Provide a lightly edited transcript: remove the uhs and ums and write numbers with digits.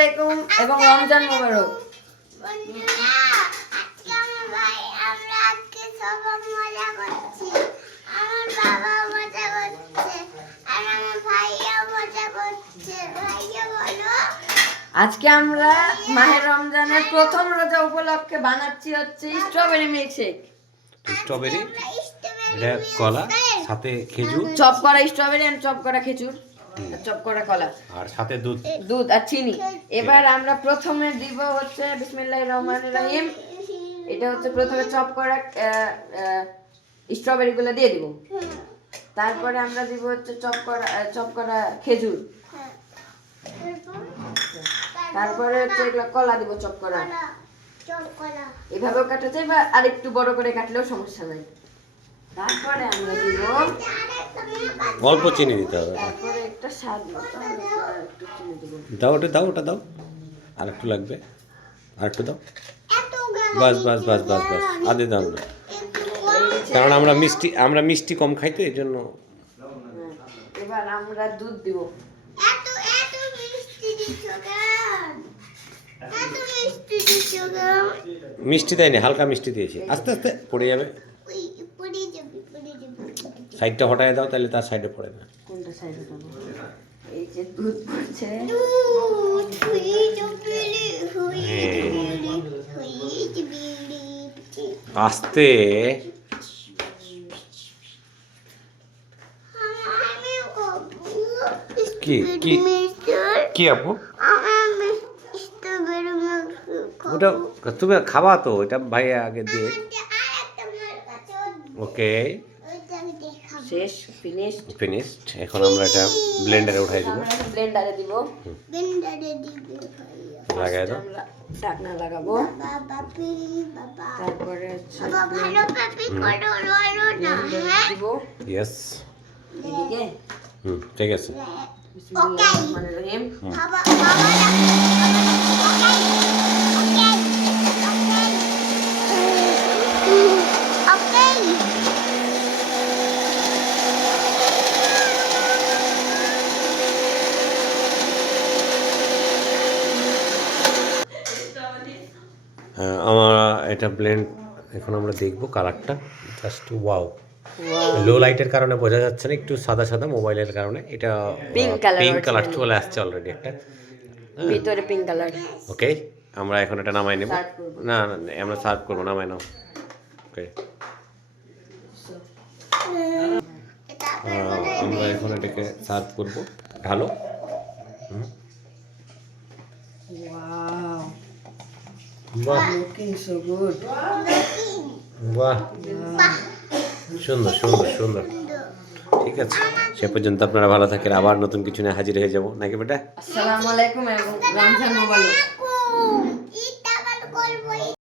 আলাইকুম এবং রমজান মোবারক। বন্ধুরা, আজকে আমার ভাই আমরা আজকে সবাই মজা করছি। আমার বাবা মজা করছে আর আমার ভাইয়া মজা করছে। ভাইয়া বলো। আজকে আমরা মাহের রমজানের প্রথম রোজা উপলক্ষে বানাচ্ছি হচ্ছে স্ট্রবেরি মিল্কশেক। স্ট্রবেরি, এটা কলা, সাথে খেজুর, চপ করা স্ট্রবেরি আর চপ করা খেজুর, চপ করা কলা, আর সাথে দুধ। দুধ আর চিনি। এবার আমরা প্রথমে দিব হচ্ছে বিসমিল্লাহির রহমানির রহিম। এটা হচ্ছে প্রথমে চপ করা স্ট্রবেরি গুলো দিয়ে দিব। তারপরে আমরা দিব হচ্ছে চপ করা খেজুর। তারপরে হচ্ছে এগুলো কলা দিব চপ করা। এভাবেও কাটা যায় বা আরেকটু বড় করে কাটলেও সমস্যা নাই। তারপরে আমরা দিব অল্প চিনি দিতে হবে। তারপরে একটা স্বাদ মতো একটু চিনি দিব। দাও, ওটা দাও, আর একটু লাগবে, আর একটু দাও। বাস বাস বাস বাস বাস, আদে দাও না, কারণ আমরা মিষ্টি কম খাই তো এই জন্য। এবার আমরা দুধ দিব। মিষ্টি দেয়নি, হালকা মিষ্টি দিয়েছি। আস্তে আস্তে পড়ে যাবে, সাইডটা হটায় দাও, তাহলে তার সাইডে পড়ে না। কোনটা সাইডে দেব? এই যে দুধ পড়ছে। আস্তে কি কি কি আপু, ওটা তুমি খাবা তো, এটা ভাইয়া আগে দিয়ে। ওকে, শেষ, ফিনিশড। এখন আমরা এটা ব্লেন্ডারে উঠাই দিব। আমরা ব্লেন্ডারে দিব। লাগাই দাও। আমরা ঢাকনা লাগাবো। তারপরে হচ্ছে দিব ইয়েস, এদিকে। ঠিক আছে। বিসমিল্লাহির রহমানির রহিম। আমরা এটা ব্লেন্ড, এখন আমরা দেখবো কালারটা। জাস্ট ওয়াও, লো লাইটের কারণে বোঝা যাচ্ছে না, একটু সাদা সাদা মোবাইলের কারণে। এটা পিঙ্ক কালার চলে আসছে অলরেডি একটা, ভিতরে পিঙ্ক কালার। ওকে, আমরা এখন এটা নামাই নেব। না না, আমরা সার্ভ করবো, নামাই নাও। ওকে, আমরা এখন এটাকে সার্ভ করবো। ঢালো। ওয়াও, বাহ লুকিং সো গুড। বাহ, সুন্দর সুন্দর সুন্দর। ঠিক আছে, সে পর্যন্ত আপনারা ভালো থাকেন। আবার নতুন কিছু নিয়ে হাজির হয়ে যাবো নাকি বেটা? আসসালামু আলাইকুম এবং রমজান মোবারক।